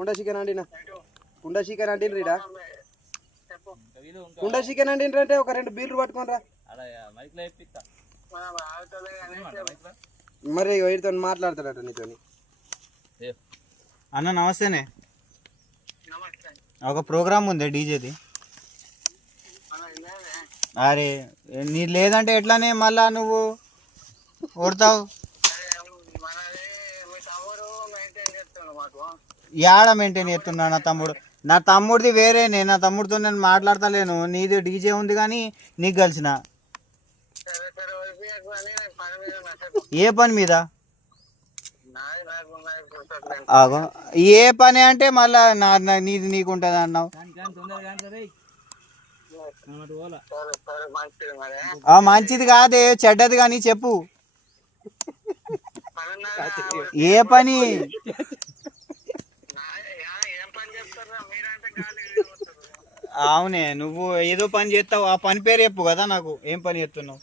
కుండ చికెన్ అండినా కుండ చికెన్ అండినరీడా కుండ చికెన్ అండినరంటే ఒక 2 బీర్లు పట్టుకోనరా మరి వీరితో మాట్లాడతాడట నీతో. అన్న నమస్తేనే. ఒక ప్రోగ్రామ్ ఉంది డీజేది. అరే నీ లేదంటే ఎట్లానే మళ్ళా నువ్వు కొడతావు. యాడ మెయింటైన్ చేస్తున్నా నా తమ్ముడిది వేరేనే. నా తమ్ముడితో నేను మాట్లాడతలేను. నీది డీజే ఉంది కానీ నీకు కలిసిన ఏ పని మీద ఆగో ఏ పని అంటే మళ్ళా నీది నీకుంటుంది అన్నావు. మంచిది కాదే చెడ్డది కానీ చెప్పు ఏ పని. అవునే నువ్వు ఏదో పని చేస్తావు. ఆ పని పేరు చెప్పు కదా నాకు. ఏం పని చేస్తున్నావు?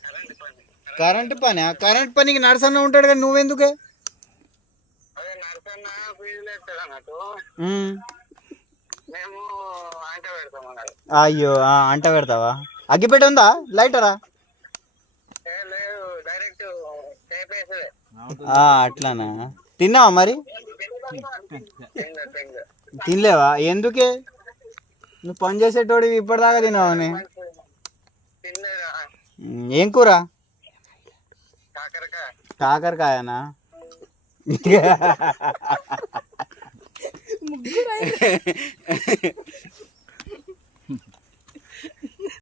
కరెంట్ పని. కరెంట్ పనికి నర్సన్న ఉంటాడు కానీ నువ్వెందుకే? అయ్యో అంట పెడతావా? అగ్గిపెట్ట ఉందా? లైటరా? అట్లానా? తిన్నావా మరి? తినలేవా? ఎందుకే? నువ్వు పని చేసేటోడు ఇప్పటిదాకా తిన్నావని. ఏం కూర? కాకరకాయనా?